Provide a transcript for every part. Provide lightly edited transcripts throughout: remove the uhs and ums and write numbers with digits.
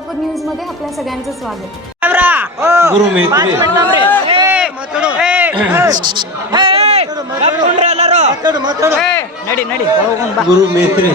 Solapur news मध्ये आपल्या सगळ्यांचं स्वागत। गुरु मैत्री गुरु मैत्री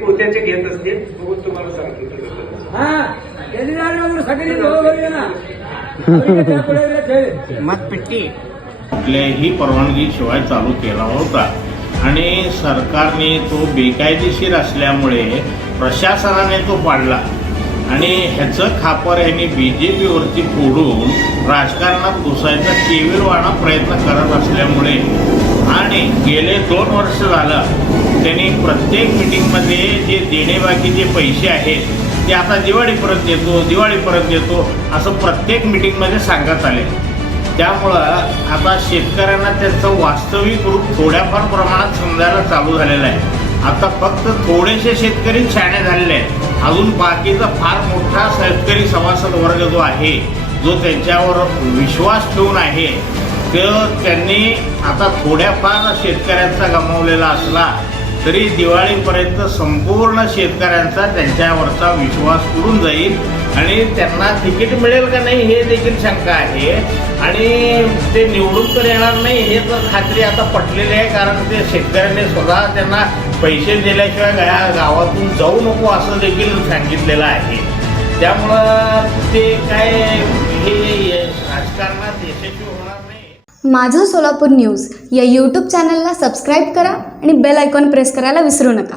पोत्याचे घेत असतील बघून तुम्हाला सांगतो कुठल्याही परवानगीशिवाय चालू केला होता आणि सरकारने तो बेकायदेशीर असल्यामुळे प्रशासनाने तो पाडला आणि ह्याचं खापर यांनी बीजेपीवरती फोडून राजकारणात घुसायचा केविलवाणा प्रयत्न करत असल्यामुळे आणि गेले 2 वर्ष झालं त्यांनी प्रत्येक मिटिंगमध्ये जे देणेबाकीचे पैसे आहेत ते आता दिवाळीपर्यंत देतो असं प्रत्येक मिटिंगमध्ये सांगत आले। त्यामुळं आता शेतकऱ्यांना त्यांचं वास्तविक रूप थोड्याफार प्रमाणात समजायला चालू झालेलं आहे। आता फक्त थोडेसे शेतकरी शहाणे झालेले आहेत, अजून बाकीचा फार मोठा शेतकरी सभासद वर्ग जो आहे जो त्यांच्यावर विश्वास ठेवून आहे तर त्यांनी आता थोड्याफार शेतकऱ्यांचा गमावलेला असला तरी दिवाळीपर्यंत संपूर्ण शेतकऱ्यांचा त्यांच्यावरचा विश्वास उडून जाईल आणि त्यांना तिकीट मिळेल का नाही हे देखील शंका आहे आणि ते निवडून तर येणार नाही हे तर खात्री आता पटलेली आहे, कारण ते शेतकऱ्यांनी स्वतः त्यांना पैसे दिल्याशिवाय गावातून जाऊ नको असं देखील सांगितलेलं आहे। त्यामुळं ते काय हे राजकारणात यशस्वी होणार नाही। माझं सोलापूर न्यूज या यूट्यूब चॅनलला सबस्क्राईब करा आणि बेल आयकॉन प्रेस करायला विसरू नका।